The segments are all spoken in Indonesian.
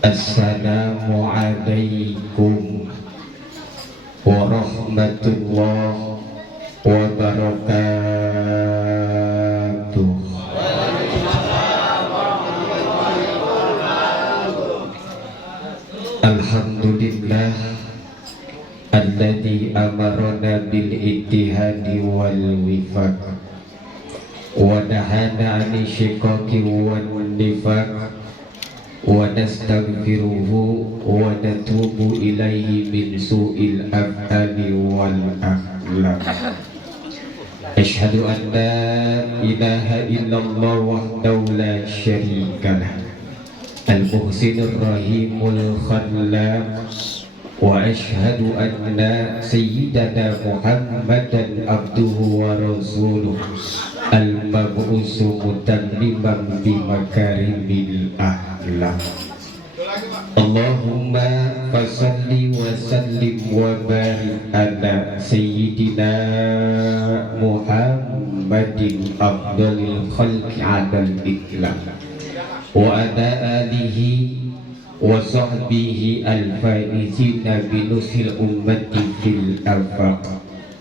Assalamualaikum warahmatullahi wabarakatuh. Alhamdulillah alladzi amarna bil ittihadi wal wifaq wa nahana 'anil shiqaqi wan nifaq wa nastaghfiruhu wa natubu ilaihi min su'il af'ali wal akhlaq. Asyhadu an la ilaha illallah wahdahu la syarikalah al-muhsinur rahimul khallaq wa asyhadu anna sayyidana Muhammadan abduhu wa rasuluh al-mab'usu mutammiman bi makarimil akhlaq. Allahumma fasalli wa sallim wa barik ala sayyidina Muhammadin afdalil khalqi alal itlaq wa ala alihi wa sahbihi al-faizina binusil ummati fil afaq.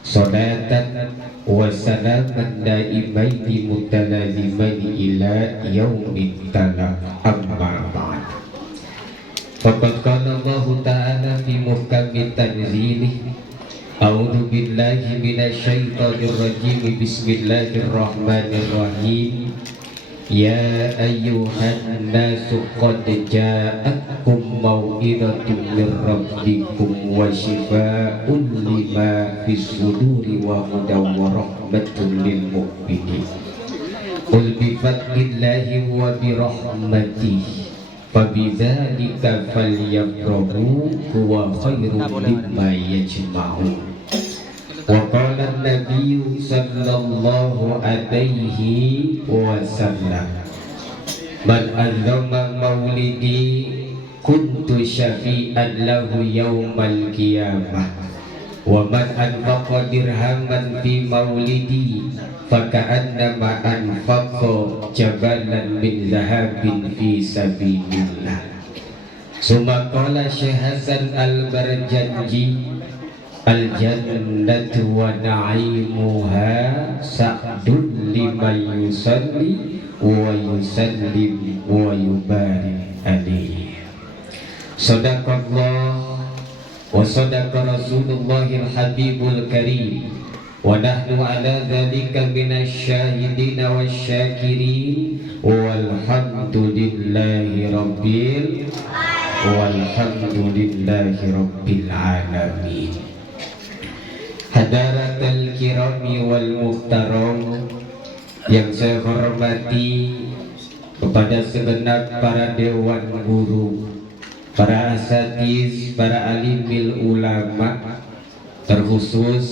Salatan wa salaman daimaini mutalazimaini ila yaumit talaq. Amma ba'd. Faqad qala Allah ta'ala fi muhkami tanzilih, a'udzu billahi minasy syaithanir rajim, bismillahirrahmanirrahim. Ya ayyuhan nasu qad ja'akum mau'izatun mir rabbikum wa shifaa'un lima fis suduri wa hudan wa rahmatun lil mu'minin. Qul bi fadlillahi wa bi rahmatihi fabidzalika falyafrahu huwa khairun mimma yajma'un. Wa qala an-nabiyyu sallallahu alaihi wasallam, man azama maulidi kuntu syafi'an lahu yaumal qiyamah wa man anfaqa dirhaman fi maulidi faka'annama anfaqa jabalan min zahabin fi sabilillah. Summa qala Syekh Hasan al-Barjanji, al-jannatu wa na'imuha sa'dun liman yusalli wa yusallim wa yubarik alaihi. Sadaqallah wa sadaqa Rasulullahil Habibul Karim wa nahnu ala dhalika minasy syahidin wasyakirin walhamdulillahi rabbil alamin. Hadaratul kirami wal muhtaram, yang saya hormati kepada segenap para dewan guru, para asatiz, para alimil ulama, terkhusus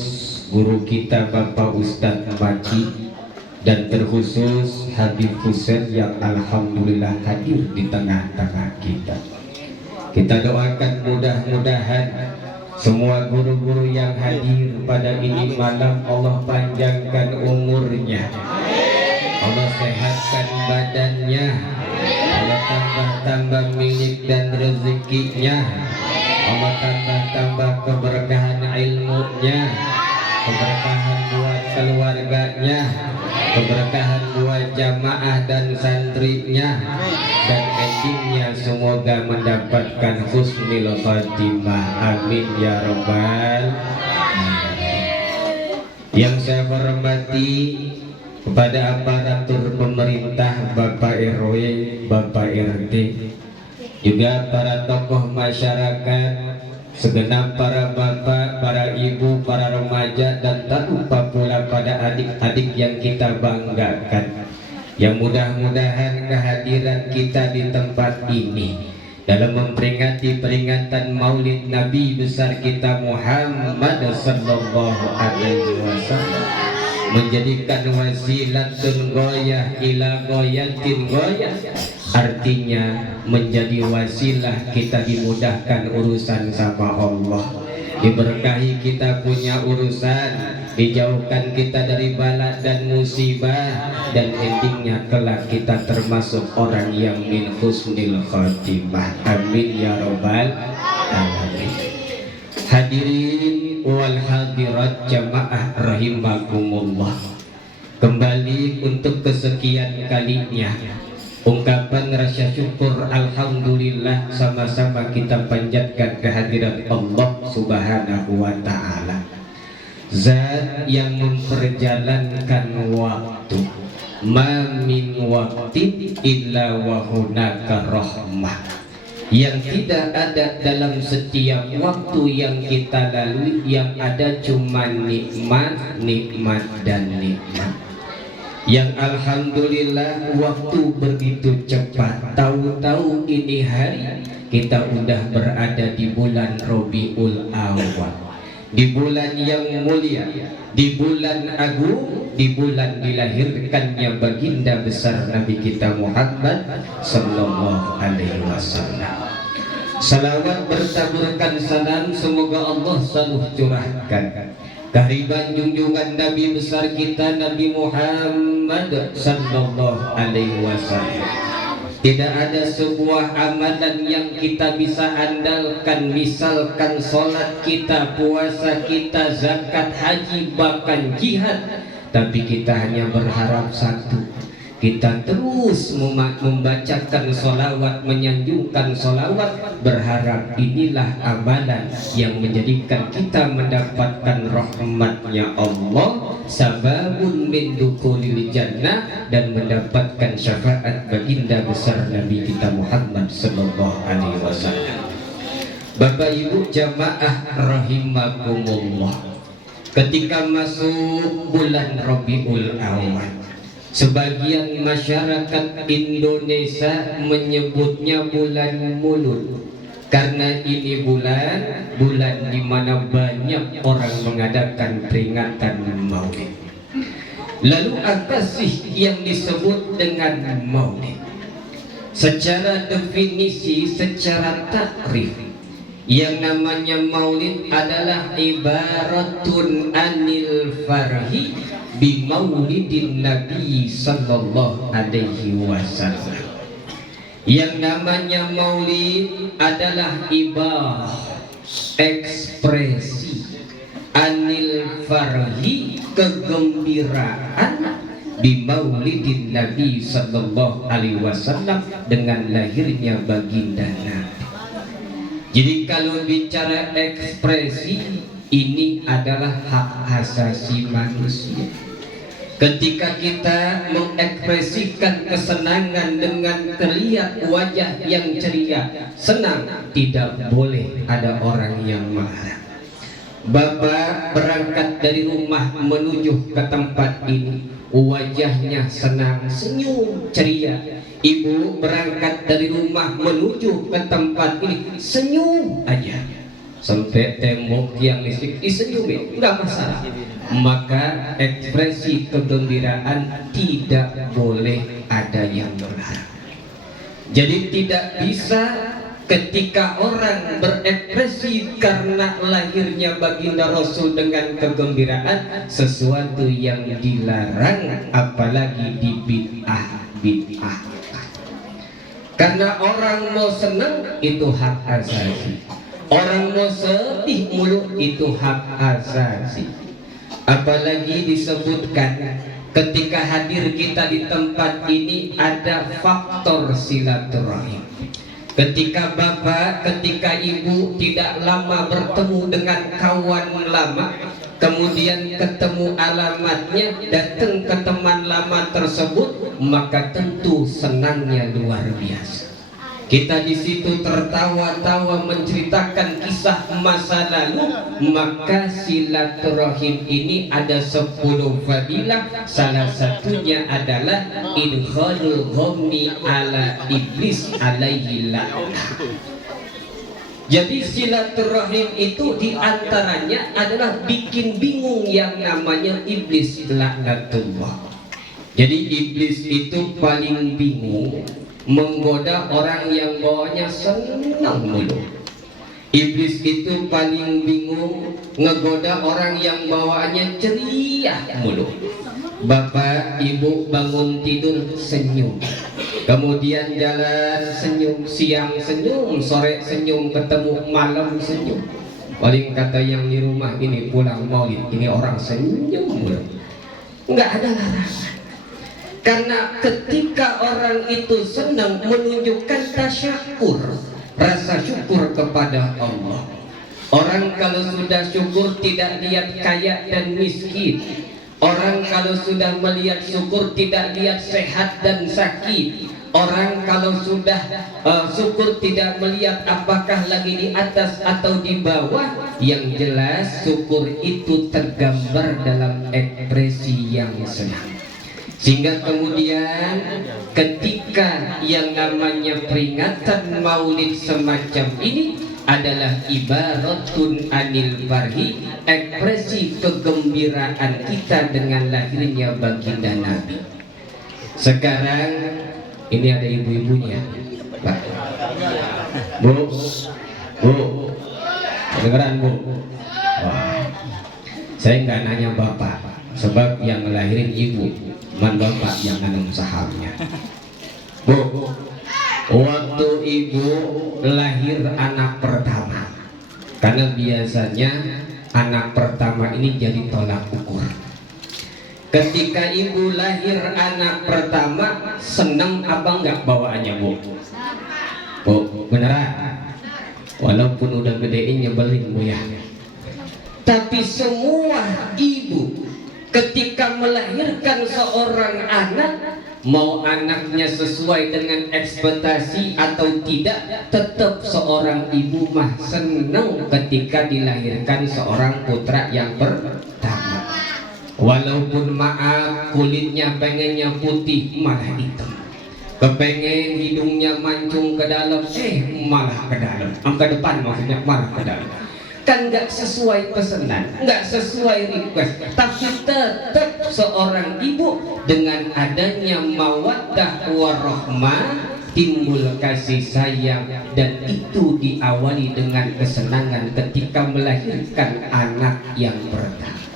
guru kita Bapak Ustadz Maki, dan terkhusus Habib Husain yang alhamdulillah hadir di tengah-tengah kita. Kita doakan mudah-mudahan semua guru-guru yang hadir pada ini malam Allah panjangkan umurnya, Allah sehatkan badannya, Allah tambah-tambah milik dan rezekinya, Allah tambah-tambah keberkahan ilmunya, keberkahan buat keluarganya, keberkahan buat jamaah dan santrinya, dan endingnya semoga mendapatkan husnul khotimah. Amin ya robbal alamin. Yang saya hormati kepada aparatur pemerintah, Bapak RW, Bapak RT, juga para tokoh masyarakat, segenap para bapak, para ibu, para remaja, dan tak lupa pula pada adik-adik yang kita banggakan, yang mudah-mudahan kehadiran kita di tempat ini dalam memperingati peringatan Maulid Nabi besar kita Muhammad sallallahu alaihi wasallam menjadikan wasilatun goyah ila goyatin goyah, artinya menjadi wasilah kita dimudahkan urusan sama Allah, diberkahi kita punya urusan, dijauhkan kita dari bala dan musibah, dan endingnya kelak kita termasuk orang yang min husnil khotimah. Amin ya robbal alamin. Hadirin wal hadirat jamaah rahimakumullah, kembali untuk kesekian kalinya ungkapan rasa syukur alhamdulillah sama-sama kita panjatkan kehadirat Allah subhanahu wa ta'ala, zat yang memperjalankan waktu, ma min waqtin illa wa hunaka rahmah, yang tidak ada dalam setiap waktu yang kita lalui, yang ada cuma nikmat, nikmat dan nikmat. Yang alhamdulillah waktu begitu cepat, tahu-tahu ini hari kita udah berada di bulan Rabiul Awal, di bulan yang mulia, di bulan agung, di bulan dilahirkannya baginda besar Nabi kita Muhammad sallallahu alaihi wasallam. Salawat bertaburkan salam semoga Allah selalu curahkan kehadiran junjungan Nabi besar kita Nabi Muhammad sallallahu alaihi wasallam. Tidak ada sebuah amalan yang kita bisa andalkan, misalkan sholat kita, puasa kita, zakat, haji, bahkan jihad, tapi kita hanya berharap satu, kita terus membacakan sholawat, menyanjungkan sholawat, berharap inilah amalan yang menjadikan kita mendapatkan rahmatnya Allah, sababun min dukhulil jannah, dan mendapatkan syafaat baginda besar Nabi kita Muhammad sallallahu alaihi wasallam. Bapak Ibu jamaah rahimakumullah, ketika masuk bulan Rabiul Awal, sebagian masyarakat Indonesia menyebutnya bulan mulut, karena ini bulan di mana banyak orang mengadakan peringatan Maulid. Lalu apa sih yang disebut dengan Maulid? Secara definisi, secara takrif, yang namanya Maulid adalah ibaratun anil farhi bi maulidin Nabi sallallahu alaihi wasallam. Yang namanya Maulid adalah ibarah, ekspresi anil farhi, kegembiraan bi maulidin Nabi sallallahu alaihi wasallam, dengan lahirnya baginda Nabi. Jadi kalau bicara ekspresi, ini adalah hak asasi manusia. Ketika kita mengekspresikan kesenangan dengan terlihat wajah yang ceria, senang, tidak boleh ada orang yang marah. Bapak berangkat dari rumah menuju ke tempat ini, wajahnya senang, senyum, ceria. Ibu berangkat dari rumah menuju ke tempat ini, senyum aja. Sampai tembok yang listrik disenyumin, enggak masalah. Maka ekspresi kegembiraan tidak boleh ada yang melarang. Jadi tidak bisa ketika orang berekspresi karena lahirnya baginda Rasul dengan kegembiraan, sesuatu yang dilarang, apalagi dibid'ah. Karena orang mau senang itu hak asasi, orang mau sedih mulut itu hak asasi. Apalagi disebutkan ketika hadir kita di tempat ini ada faktor silaturahim. Ketika bapak, ketika ibu tidak lama bertemu dengan kawan lama, kemudian ketemu alamatnya, datang ke teman lama tersebut, maka tentu senangnya luar biasa. Kita di situ tertawa-tawa menceritakan kisah masa lalu, maka silaturahim ini ada 10 fadilah. Salah satunya adalah idkhalul ghammi ala iblis alaihi la'nah. Jadi silaturahim itu diantaranya adalah bikin bingung yang namanya iblis laknatullah. Jadi iblis itu paling bingung menggoda orang yang bawanya senang mulu. Iblis itu paling bingung ngegoda orang yang bawaannya ceria mulu. Bapak ibu bangun tidur senyum, kemudian jalan senyum, siang senyum, sore senyum, ketemu malam senyum. Paling kata yang di rumah ini pulang maulid, ini orang senyum mulu. Enggak ada larangan. Karena ketika orang itu senang menunjukkan tasyakur, rasa syukur kepada Allah. Orang kalau sudah syukur tidak lihat kaya dan miskin. Orang kalau sudah melihat syukur tidak lihat sehat dan sakit. Orang kalau sudah syukur tidak melihat apakah lagi di atas atau di bawah. Yang jelas syukur itu tergambar dalam ekspresi yang senang. Sehingga kemudian ketika yang namanya peringatan maulid semacam ini adalah ibaratun anil farhi, ekspresi kegembiraan kita dengan lahirnya baginda Nabi. Sekarang ini ada ibu-ibunya, Pak. Bu, kedengeran Bu? Wah, saya nggak nanya bapak, sebab yang ngelahirin ibu. Man bapak yang nanam sahamnya. Bu, waktu ibu lahir anak pertama, karena biasanya anak pertama ini jadi tolak ukur. Ketika ibu lahir anak pertama, senang apa enggak bawaannya Bu? Bu, beneran? Walaupun udah gedein nyebelin Bu ya. Tapi semua ibu ketika melahirkan seorang anak, mau anaknya sesuai dengan ekspektasi atau tidak, tetap seorang ibu mah senang ketika dilahirkan seorang putra yang pertama. Walaupun maaf kulitnya pengennya putih malah hitam, kepengen hidungnya mancung ke dalam malah ke dalam, ke depan maksudnya malah ke dalam. Kan nggak sesuai pesanan, nggak sesuai request, tapi tetap seorang ibu dengan adanya mawaddah warahmah timbul kasih sayang, dan itu diawali dengan kesenangan ketika melahirkan anak yang pertama.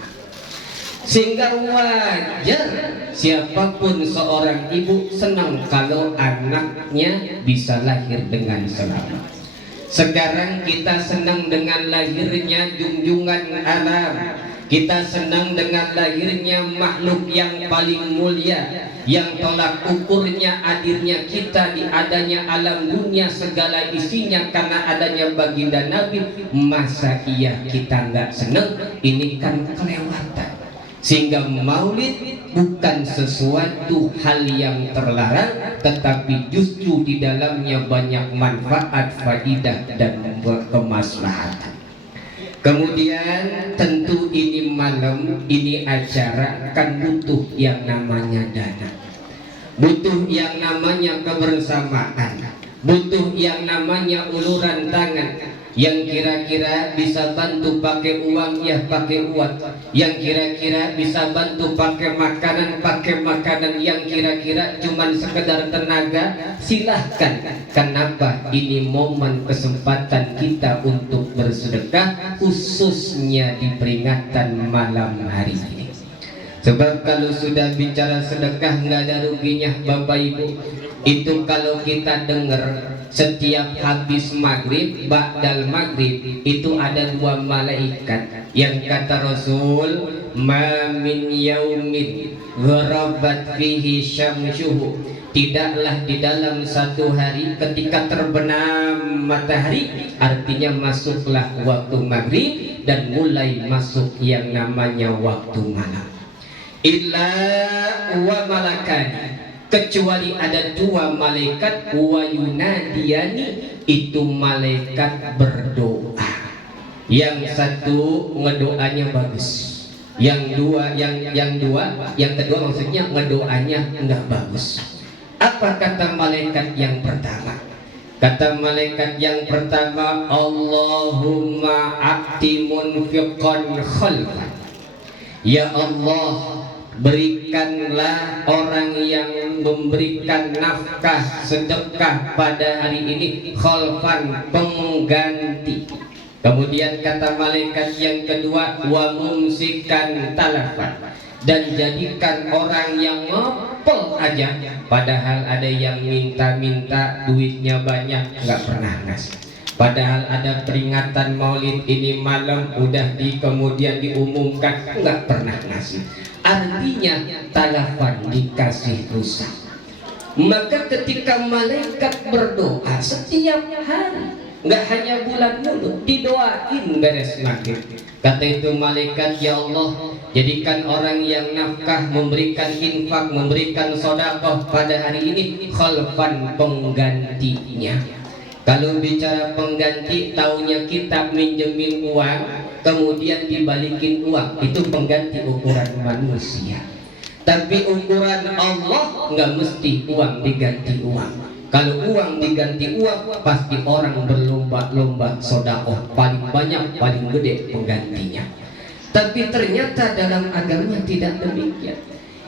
Sehingga wajar siapapun seorang ibu senang kalau anaknya bisa lahir dengan selamat. Sekarang kita senang dengan lahirnya junjungan alam. Kita senang dengan lahirnya makhluk yang paling mulia, yang tolak ukurnya hadirnya kita di adanya alam dunia segala isinya karena adanya baginda Nabi. Masa iya kita nggak senang? Ini kan kelewatan. Sehingga maulid bukan sesuatu hal yang terlarang, tetapi justru di dalamnya banyak manfaat, faidah dan kemaslahatan. Kemudian tentu ini malam, ini acara kan butuh yang namanya dana, butuh yang namanya kebersamaan, butuh yang namanya uluran tangan. Yang kira-kira bisa bantu pakai uang ya pakai uang, yang kira-kira bisa bantu pakai makanan, yang kira-kira cuman sekedar tenaga, silahkan. Kenapa? Ini momen kesempatan kita untuk bersedekah, khususnya di peringatan malam hari ini. Sebab kalau sudah bicara sedekah nggak ada ruginya Bapak Ibu. Itu kalau kita dengar setiap habis maghrib, ba'dal maghrib, itu ada dua malaikat yang kata Rasul, ma min yaumin gharabat fihi syamsuhu, tidaklah di dalam satu hari ketika terbenam matahari, artinya masuklah waktu maghrib dan mulai masuk yang namanya waktu malam, illa wa malakani, kecuali ada dua malaikat, wa yunadiyani, itu malaikat berdoa. Yang satu ngedoanya bagus, yang kedua maksudnya ngedoanya enggak bagus. Apa kata malaikat yang pertama? Kata malaikat yang pertama, Allahumma a'ti munfiqan khalfan, ya Allah, berikanlah orang yang memberikan nafkah sedekah pada hari ini khalfan, pengganti. Kemudian kata malaikat yang kedua, wa mumsikan talafan, dan jadikan orang yang ngepel aja, padahal ada yang minta-minta duitnya banyak nggak pernah ngasih. Padahal ada peringatan maulid ini malam udah kemudian diumumkan nggak pernah ngasih. Artinya talafan, dikasih rusak. Maka ketika malaikat berdoa setiap hari, nggak hanya bulan mulut, didoain beres maghrib. Kata itu malaikat, ya Allah, jadikan orang yang nafkah, memberikan infak, memberikan sedekah pada hari ini khalfan, penggantinya. Kalau bicara pengganti, taunya kita minjemin uang kemudian dibalikin uang, itu pengganti ukuran manusia. Tapi ukuran Allah nggak mesti uang diganti uang. Kalau uang diganti uang, pasti orang berlomba-lomba sedekah, paling banyak, paling gede penggantinya. Tapi ternyata dalam agama tidak demikian.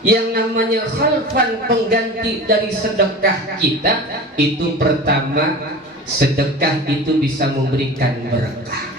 Yang namanya khalfan, pengganti dari sedekah kita, itu pertama, sedekah itu bisa memberikan berkah.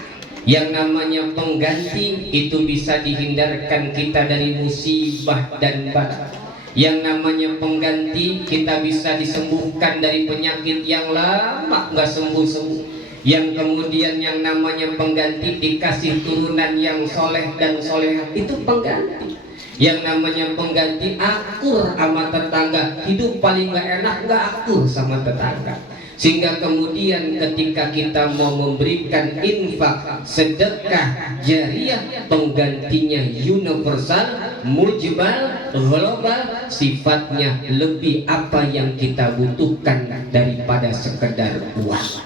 Yang namanya pengganti itu bisa dihindarkan kita dari musibah dan bala. Yang namanya pengganti kita bisa disembuhkan dari penyakit yang lama nggak sembuh-sembuh. Yang kemudian yang namanya pengganti dikasih turunan yang soleh dan solehah, itu pengganti. Yang namanya pengganti akur sama tetangga, hidup paling nggak enak nggak akur sama tetangga. Sehingga kemudian ketika kita mau memberikan infak, sedekah jariyah, penggantinya universal, mujmal, global, sifatnya lebih apa yang kita butuhkan daripada sekedar uang.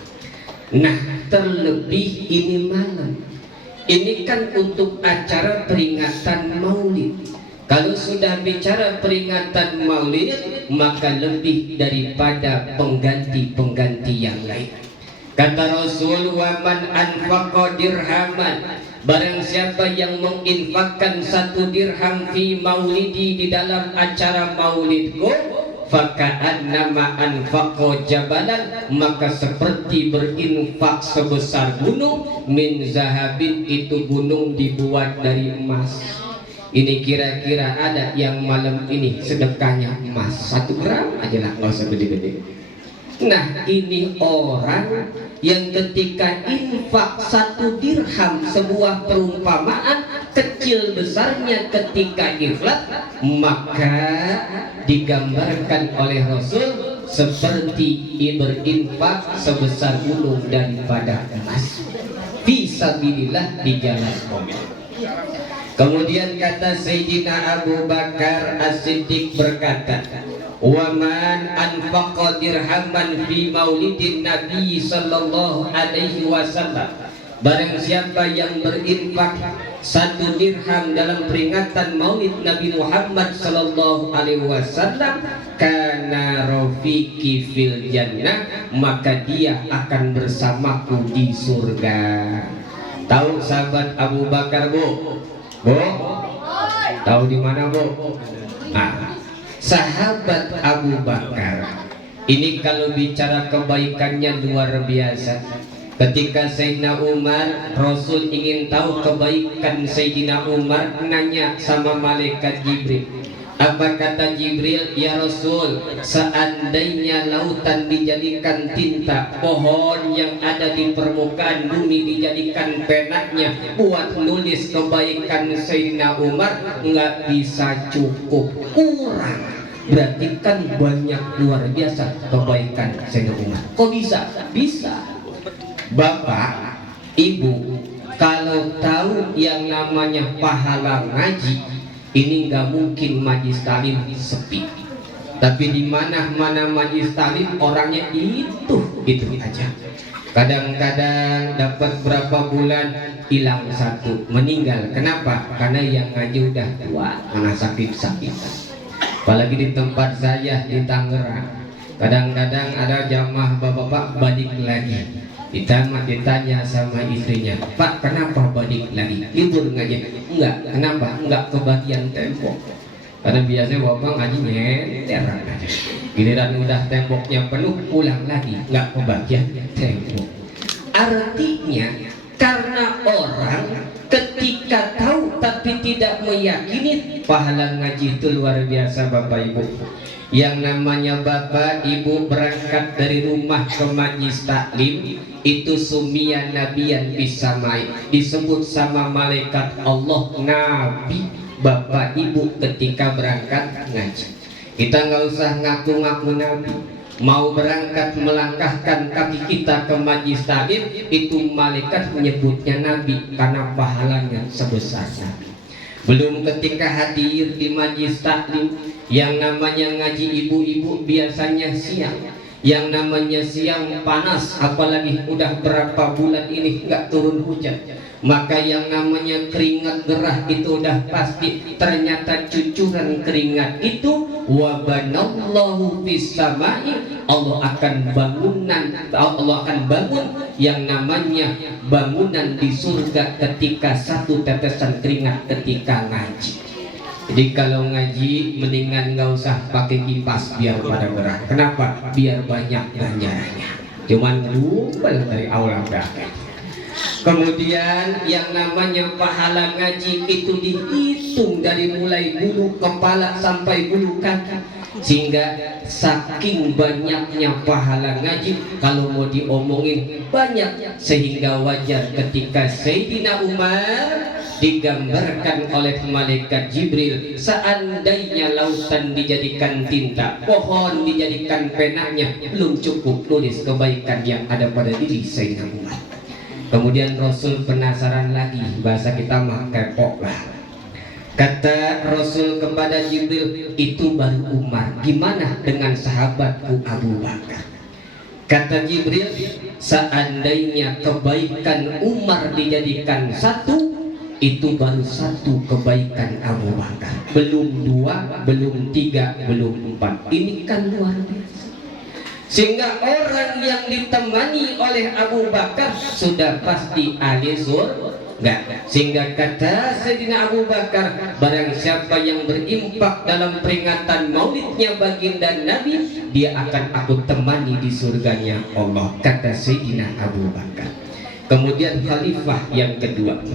Nah, terlebih ini malam, ini kan untuk acara peringatan maulid. Kalau sudah bicara peringatan maulid, maka lebih daripada pengganti-pengganti yang lain. Kata Rasul, wa man anfaqa dirhaman, barang siapa yang menginfakkan 1 dirham fi maulidi, di dalam acara maulidku, faka'annama anfaqa jabalan, maka seperti berinfak sebesar gunung, min zahabin, itu gunung dibuat dari emas. Ini kira-kira ada yang malam ini sedekahnya emas 1 gram aja lah, nggak usah gede-gede. Nah, ini orang yang ketika infak 1 dirham, sebuah perumpamaan kecil besarnya ketika ikhlas, maka digambarkan oleh Rasul seperti berinfak sebesar gunung daripada emas fisabilillah, di jalan Allah. Kemudian kata Sayyidina Abu Bakar As-Siddiq berkata, wa man anfaqa dirhaman fi maulidin Nabi sallallahu alaihi wasallam, barang siapa yang berinfak 1 dirham dalam peringatan maulid Nabi Muhammad sallallahu alaihi wasallam, kana rafiqi fil jannah, maka dia akan bersamaku di surga. Tahu sahabat Abu Bakar, Bu? Bu, tahu di mana, Bu? Nah, sahabat Abu Bakar ini kalau bicara kebaikannya luar biasa. Ketika Sayyidina Umar, Rasul ingin tahu kebaikan Sayyidina Umar, nanya sama malaikat Jibril, Apa kata Jibril? Ya Rasul, seandainya lautan dijadikan tinta, pohon yang ada di permukaan bumi dijadikan penanya buat nulis kebaikan Sayyidina Umar, nggak bisa cukup, kurang. Berarti kan banyak, luar biasa kebaikan Sayyidina Umar. Kok bisa? Bisa. Bapak, Ibu, kalau tahu yang namanya pahala ngaji, ini nggak mungkin majlis taklim sepi. Tapi di mana-mana majlis taklim orangnya itu aja. Kadang-kadang dapat berapa bulan hilang satu, meninggal. Kenapa? Karena yang ngaji udah tua, mana sakit-sakitan. Apalagi di tempat saya di Tangerang, kadang-kadang ada jamaah bapak-bapak balik lagi. Ditanya sama istrinya, Pak, kenapa balik lagi? Libur ngaji? Enggak. Kenapa? Enggak kebagian tembok. Karena biasanya bapak ngaji nyender aja. Giliran udah temboknya penuh, pulang lagi, enggak kebagian tembok. Artinya karena orang ketika tahu tapi tidak meyakini, pahala ngaji itu luar biasa Bapak Ibu. Yang namanya Bapak Ibu berangkat dari rumah ke majlis taklim, itu sumia nabiyan bisamai, disebut sama malaikat Allah nabi. Bapak Ibu ketika berangkat ngaji, kita nggak usah ngaku-ngaku nabi. Mau berangkat melangkahkan kaki kita ke majlis taklim, itu malaikat menyebutnya nabi karena pahalanya sebesar nabi. Belum ketika hadir di majlis taklim, yang namanya ngaji ibu-ibu biasanya siang. Yang namanya siang panas, apalagi udah berapa bulan ini nggak turun hujan. Maka yang namanya keringat gerah itu udah pasti. Ternyata cucuran keringat itu wabanallahu fis samai, Allah akan bangun yang namanya bangunan di surga ketika satu tetesan keringat ketika ngaji. Jadi kalau ngaji mendingan nggak usah pakai kipas biar pada gerah. Kenapa? Biar banyak ganjarannya. Cuman lupa dari aula belakang. Kemudian yang namanya pahala ngaji itu dihitung dari mulai bulu kepala sampai bulu kaki. Sehingga saking banyaknya pahala ngaji, kalau mau diomongin banyak, sehingga wajar ketika Sayyidina Umar digambarkan oleh malaikat Jibril, seandainya lautan dijadikan tinta, pohon dijadikan penanya, belum cukup nulis kebaikan yang ada pada diri Sayyidina Umar. Kemudian Rasul penasaran lagi, bahasa kita mah kepo lah. Kata Rasul kepada Jibril, itu baru Umar, gimana dengan sahabatku Abu Bakar? Kata Jibril, seandainya kebaikan Umar dijadikan satu, itu baru satu kebaikan Abu Bakar. Belum dua, belum tiga, belum empat. Ini kan luar biasa. Sehingga orang yang ditemani oleh Abu Bakar sudah pasti ahli surga. Sehingga kata Sayyidina Abu Bakar, barang siapa yang berimpak dalam peringatan maulidnya baginda Nabi, dia akan aku temani di surganya Allah, kata Sayyidina Abu Bakar. Kemudian khalifah yang kedua,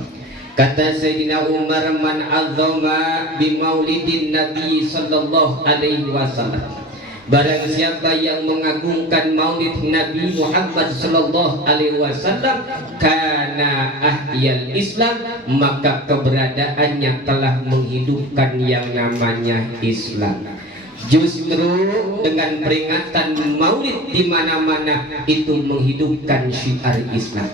kata Sayyidina Umar, man azzama bi maulidin Nabi sallallahu alaihi wasallam, barang siapa yang mengagungkan maulid Nabi Muhammad sallallahu alaihi wasallam, kana ahyal Islam, maka keberadaannya telah menghidupkan yang namanya Islam. Justru dengan peringatan maulid di mana-mana itu menghidupkan syiar Islam.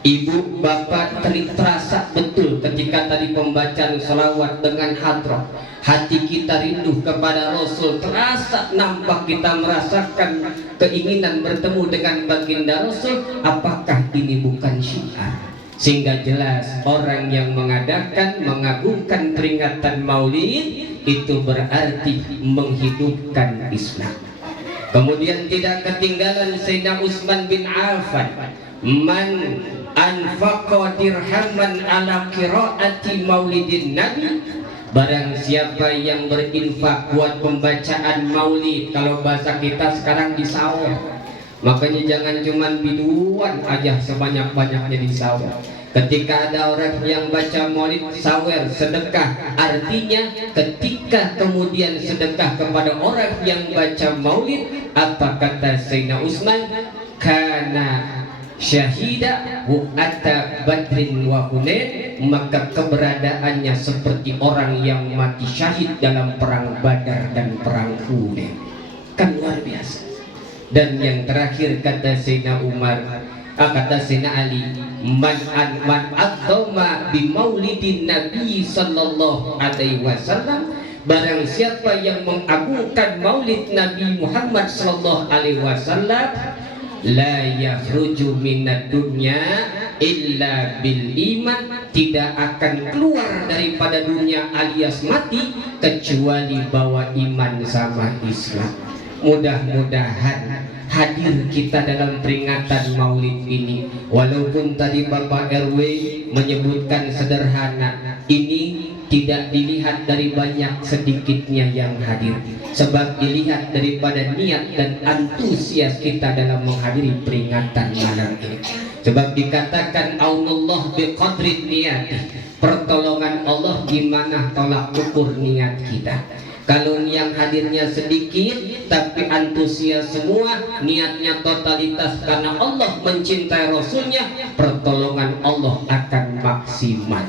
Ibu, bapak terasa betul ketika tadi pembacaan salawat dengan hadrah, hati kita rindu kepada Rasul, terasa nampak kita merasakan keinginan bertemu dengan baginda Rasul. Apakah ini bukan syiar? Sehingga jelas orang yang mengadakan, mengagungkan peringatan maulid itu berarti menghidupkan Islam. Kemudian tidak ketinggalan Sayyidina Utsman bin Affan, man anfaqa dirhaman ala qiraati maulidin Nabi, barang siapa yang berinfak buat pembacaan maulid, kalau bahasa kita sekarang disawah. Makanya jangan cuman biduan aja sebanyak-banyaknya disawah. Ketika ada orang yang baca maulid sawer sedekah, artinya ketika kemudian sedekah kepada orang yang baca maulid, apa kata Sayyidina Utsman? Kana syahida wu'ata badrin wa hunain, maka keberadaannya seperti orang yang mati syahid dalam perang Badar dan perang Hunain. Kan luar biasa. Dan yang terakhir kata Sayyidina Umar, kata Sayyidina Ali, man adzama bi maulidin Nabi sallallahu alaihi wasallam, barang siapa yang mengagungkan maulid Nabi Muhammad sallallahu alaihi wasallam, la yakhruju minad dunya illa bil iman, tidak akan keluar daripada dunia alias mati kecuali bawa iman sama Islam. Mudah-mudahan hadir kita dalam peringatan maulid ini, walaupun tadi Bapak RW menyebutkan sederhana, ini tidak dilihat dari banyak sedikitnya yang hadir, sebab dilihat daripada niat dan antusias kita dalam menghadiri peringatan malam ini. Sebab dikatakan Allah biqadri niyati, pertolongan Allah gimana tolak ukur niat kita. Kalau yang hadirnya sedikit tapi antusias semua, niatnya totalitas karena Allah mencintai Rasulnya, pertolongan Allah akan maksimal.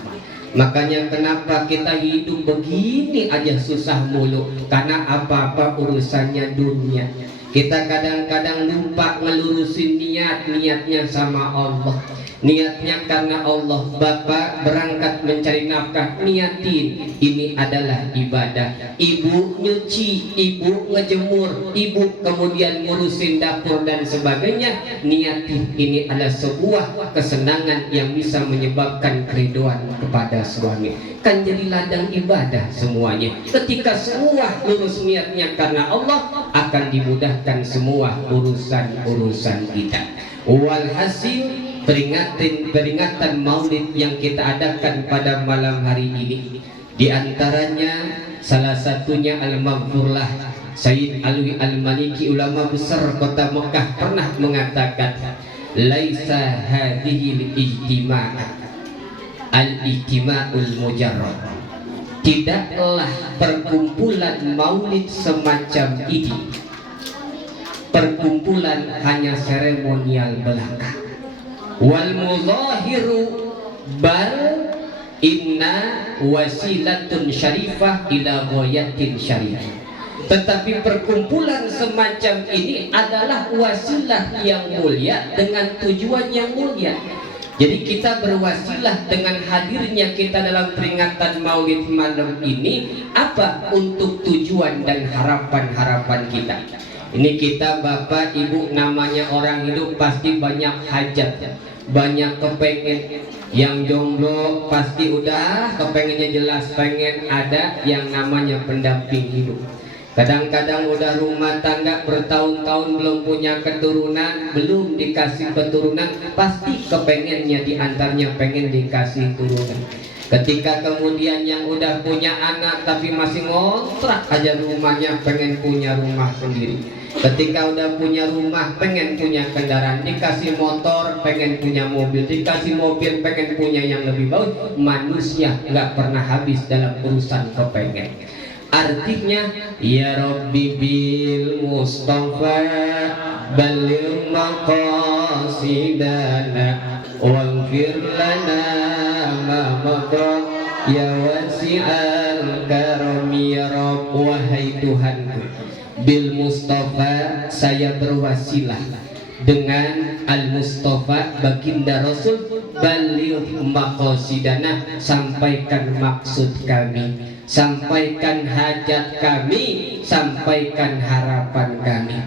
Makanya kenapa kita hidup begini aja susah mulu, karena apa-apa urusannya dunia. Kita kadang-kadang lupa ngelurusin niatnya sama Allah. Niatnya karena Allah. Bapak berangkat mencari nafkah, niatin ini adalah ibadah. Ibu nyuci, ibu ngejemur, ibu kemudian ngurusin dapur dan sebagainya, niatin ini adalah sebuah kesenangan yang bisa menyebabkan keriduan kepada suami. Kan jadi ladang ibadah semuanya. Ketika semua lurus niatnya karena Allah, akan dimudahkan semua urusan-urusan kita. Walhasil, peringatan maulid yang kita adakan pada malam hari ini, di antaranya salah satunya Al-Maghfurlah Sayyid Alwi Al-Maliki, ulama besar kota Mekah, pernah mengatakan, laisa hadhil ijtima' al-ijtima'ul mujarrad, tidaklah perkumpulan maulid semacam ini perkumpulan hanya seremonial belaka. Wal muzahiru bal inna wasilatun syarifah ila ghayatin syarifah. Tetapi perkumpulan semacam ini adalah wasilah yang mulia dengan tujuan yang mulia. Jadi kita berwasilah dengan hadirnya kita dalam peringatan maulid malam ini, apa? Untuk tujuan dan harapan-harapan kita. Ini kita Bapak Ibu namanya orang hidup pasti banyak hajat, banyak kepengen. Yang jomblo pasti udah kepengennya jelas, pengen ada yang namanya pendamping hidup. Kadang-kadang udah rumah tangga bertahun-tahun belum punya keturunan, belum dikasih keturunan, pasti kepengennya diantaranya pengen dikasih turunan. Ketika kemudian yang udah punya anak tapi masih ngontrak aja rumahnya, pengen punya rumah sendiri. Ketika udah punya rumah, pengen punya kendaraan, dikasih motor, pengen punya mobil, dikasih mobil, pengen punya yang lebih bagus. Manusia nggak pernah habis dalam urusan kepengen. Artinya, ya Rabbi bil Mustafa baligh maqasidana waghfir lana ma madha ya wasi'al karami ya Rabb. Wahai Tuhanku, bil Mustafa, saya berwasilah dengan Al-Mustafa baginda Rasul, baligh maqasidana, sampaikan maksud kami, sampaikan hajat kami, sampaikan harapan kami.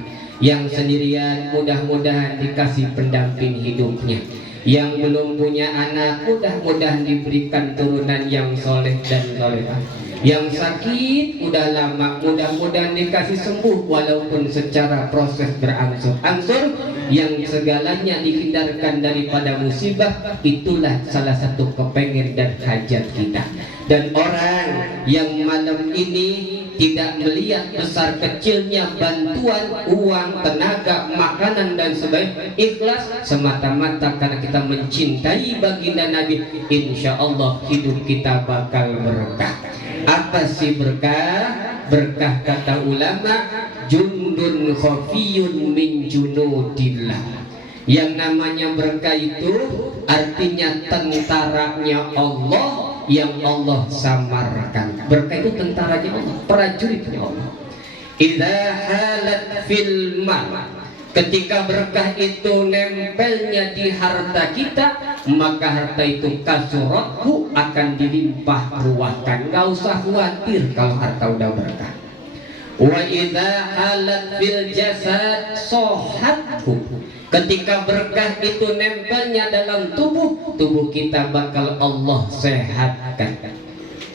Yang sendirian mudah-mudahan dikasih pendamping hidupnya. Yang belum punya anak mudah-mudahan diberikan turunan yang soleh dan solehah. Yang sakit udah lama mudah-mudahan dikasih sembuh walaupun secara proses berangsur-angsur. yang segalanya dihindarkan daripada musibah, itulah salah satu kepengen dan hajat kita. Dan orang yang malam ini tidak melihat besar kecilnya bantuan uang, tenaga, makanan dan sebagainya, ikhlas semata-mata karena kita mencintai baginda Nabi, insya Allah hidup kita bakal berkah. Apa sih berkah? Berkah kata ulama, jundun khafiyun min junudillah. Yang namanya berkah itu artinya tentaranya Allah yang Allah samarkan. Berkah itu tentaranya Allah, prajuritnya Allah. Idza halat fil mal, ketika berkah itu nempelnya di harta kita, maka harta itu kasurathu, akan dilimpah ruahkan. Gak usah khawatir kalau harta udah berkah. Wa idza halat fil jasad sohathu, ketika berkah itu nempelnya dalam tubuh, tubuh kita bakal Allah sehatkan.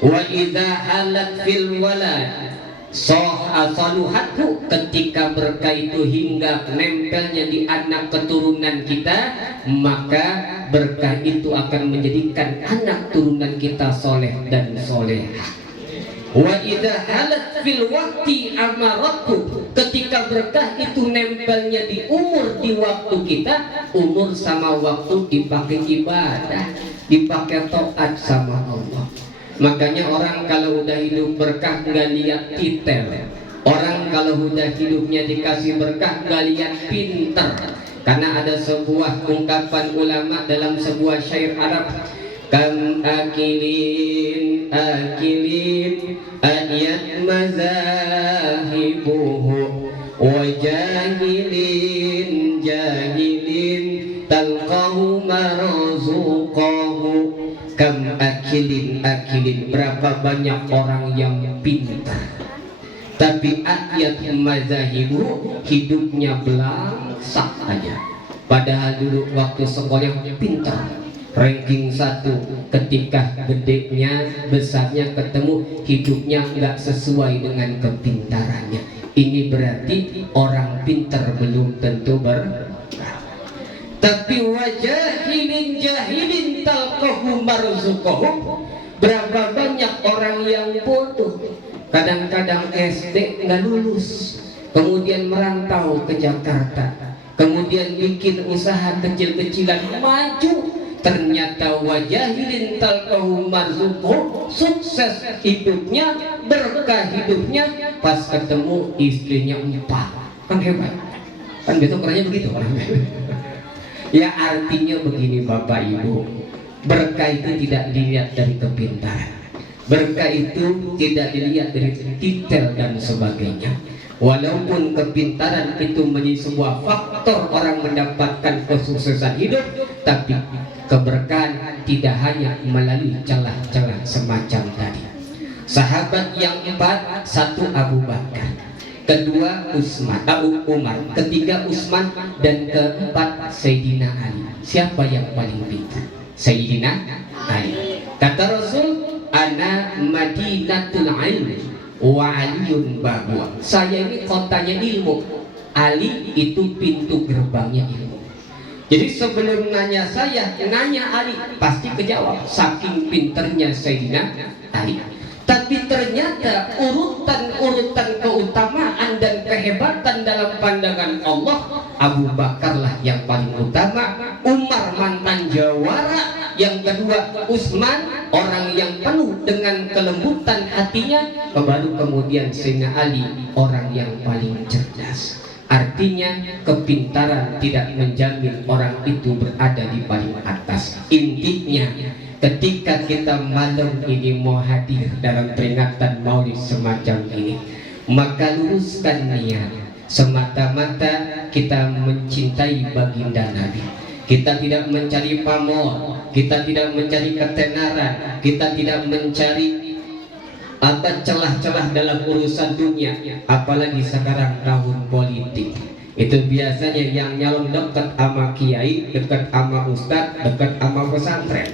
Wa idza halat fil walad saluhathu, ketika berkah itu hingga nempelnya di anak keturunan kita, maka berkah itu akan menjadikan anak turunan kita soleh dan solehah. Wa idza halat fil waqti amarathu, ketika berkah itu nempelnya di umur, di waktu kita, umur sama waktu dipakai ibadah, dipakai taat sama Allah. Makanya orang kalau udah hidup berkah nggak lihat titel, orang kalau udah hidupnya dikasih berkah nggak lihat pinter. Karena ada sebuah ungkapan ulama dalam sebuah syair Arab, kam akilin ayat mazahibuhu wa jahilin talqahu marzuqahu. Kam akilin, berapa banyak orang yang pintar tapi ayat mazahibu, hidupnya belangsak aja. Padahal dulu waktu sekolah pintar, ranking 1, ketika gedenya, besarnya ketemu, hidupnya nggak sesuai dengan kepintarannya. Ini berarti orang pintar belum tentu tapi wajahilin jahilin talqahu marzuqahu, berapa banyak orang yang bodoh, kadang-kadang SD nggak lulus, kemudian merantau ke Jakarta, kemudian bikin usaha kecil-kecilan, maju, ternyata wajahilin talqahu marzuqahu, sukses hidupnya, berkah hidupnya, pas ketemu istrinya 4, kan hebat, kan besok orangnya begitu orangnya. Ya artinya begini Bapak Ibu, berkah itu tidak dilihat dari kepintaran, berkah itu tidak dilihat dari titel dan sebagainya. Walaupun kepintaran itu menjadi sebuah faktor orang mendapatkan kesuksesan hidup, tapi keberkahan tidak hanya melalui celah-celah semacam tadi. Sahabat yang 4, 1 Abu Bakar, kedua Abu Umar, ketiga Utsman, dan keempat Sayyidina Ali. Siapa yang paling pintar? Sayyidina Ali. Kata Rasul, ana madinatul ilmi wa aliyun babwa. Saya ini kotanya ilmu, Ali itu pintu gerbangnya ilmu. Jadi sebelum nanya saya, nanya Ali, pasti kejawab, saking pinternya Sayyidina Ali. Tapi ternyata urutan keutamaan dan kehebatan dalam pandangan Allah, Abu Bakarlah yang paling utama, Umar mantan jawara, yang kedua Utsman orang yang penuh dengan kelembutan hatinya, baru kemudian Sayyidina Ali orang yang paling cerdas. Artinya kepintaran tidak menjamin orang itu berada di paling atas. Intinya, ketika kita malam ini mau hadir dalam peringatan Maulid semacam ini, maka luruskan niat, semata-mata kita mencintai baginda Nabi. Kita tidak mencari pamor, kita tidak mencari ketenaran, kita tidak mencari celah-celah dalam urusan dunia, apalagi sekarang tahun politik. Itu biasanya yang nyalon dekat sama kiai, dekat sama ustadz, dekat sama pesantren.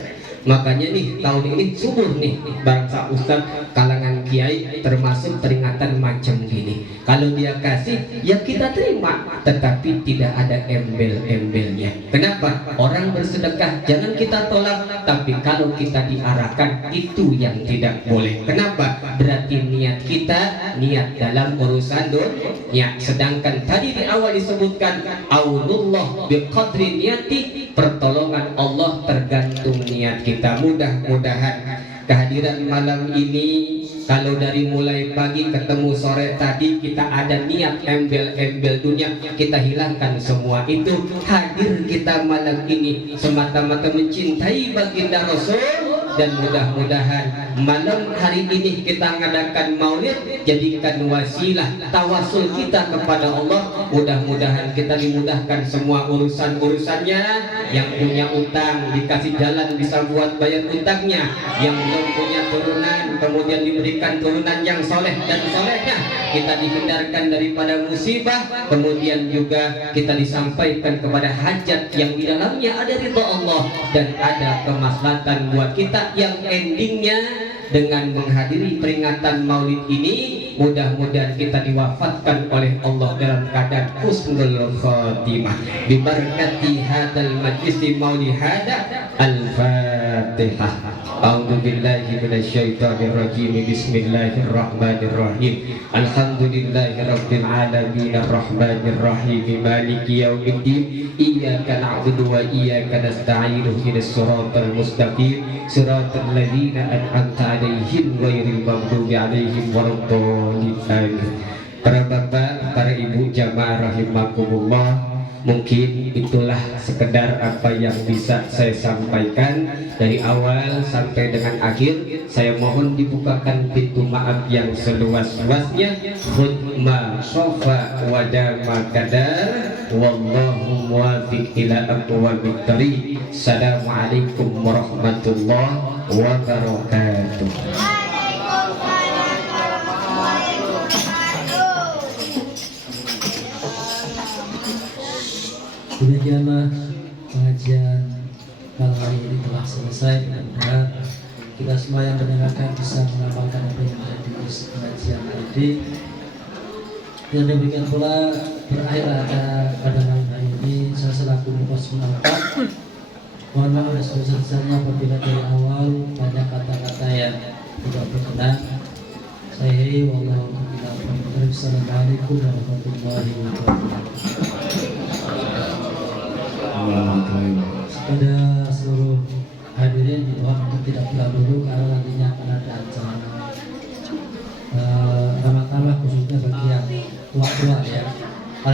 Makanya nih tahun ini subur nih bangsa ustadz, kalangan kiai kiai termasuk peringatan macam gini. Kalau dia kasih ya kita terima, tetapi tidak ada embel-embelnya. Kenapa? Orang bersedekah jangan kita tolak, tapi kalau kita diarahkan itu yang tidak boleh. Kenapa? Berarti niat kita niat dalam urusan dunia. Sedangkan tadi di awal disebutkan aunullah biqadri niati, pertolongan Allah tergantung niat kita. Mudah-mudahan kehadiran malam ini, kalau dari mulai pagi ketemu sore tadi kita ada niat embel-embel dunia, kita hilangkan semua itu. Hadir kita malam ini semata-mata mencintai baginda Rasul, dan mudah-mudahan malam hari ini kita mengadakan maulid jadikan wasilah tawasul kita kepada Allah. Mudah-mudahan kita dimudahkan semua urusan-urusannya. Yang punya utang dikasih jalan bisa buat bayar utangnya, yang belum punya turunan kemudian diberikan turunan yang soleh dan solehnya, kita dihindarkan daripada musibah, kemudian juga kita disampaikan kepada hajat yang di dalamnya ada ridha Allah dan ada kemaslahatan buat kita, yang endingnya dengan menghadiri peringatan maulid ini mudah-mudahan kita diwafatkan oleh Allah dalam keadaan husnul khotimah bi barakati hadzal majlis maulid hada. Al-Fatihah. A'udzu billahi minasyaitonir rajim. Bismillahirrahmanirrahim. Alhamdulillahirabbil alamin arrahmanir rahim maliki yaumiddin. Iyyaka na'budu wa iyyaka nasta'in ihdinas siratal mustaqim siratal ladzina an'amta 'alaihim ghairil maghdubi 'alaihim waladdallin. Para bapak, para ibu jamaah rahimakumullah, mungkin itulah sekedar apa yang bisa saya sampaikan dari awal sampai dengan akhir. Saya mohon dibukakan pintu maaf yang seluas-luasnya. Khutma sofa wadama kadar, wallahu muwafiq ila aqwamit thariq. Assalamualaikum warahmatullahi wabarakatuh. Demikianlah pengajian malam hari ini telah selesai. Mudah-mudahan kita semua yang mendengarkan bisa mengamalkan apa yang ada di pengajian tadi. Dan demikian pula berakhir pada malam hari ini saya selaku pengurus menampak. Mohon maaf atas sebesar-besarnya apabila dari awal banyak kata-kata yang tidak berkenan. Saya wallahu a'lam. Assalamualaikum warahmatullahi wabarakatuh. Kepada seluruh hadirin dimohon untuk tidak pulang dulu karena nantinya akan ada acara ramah tamah khususnya bagi yang tua-tua ya.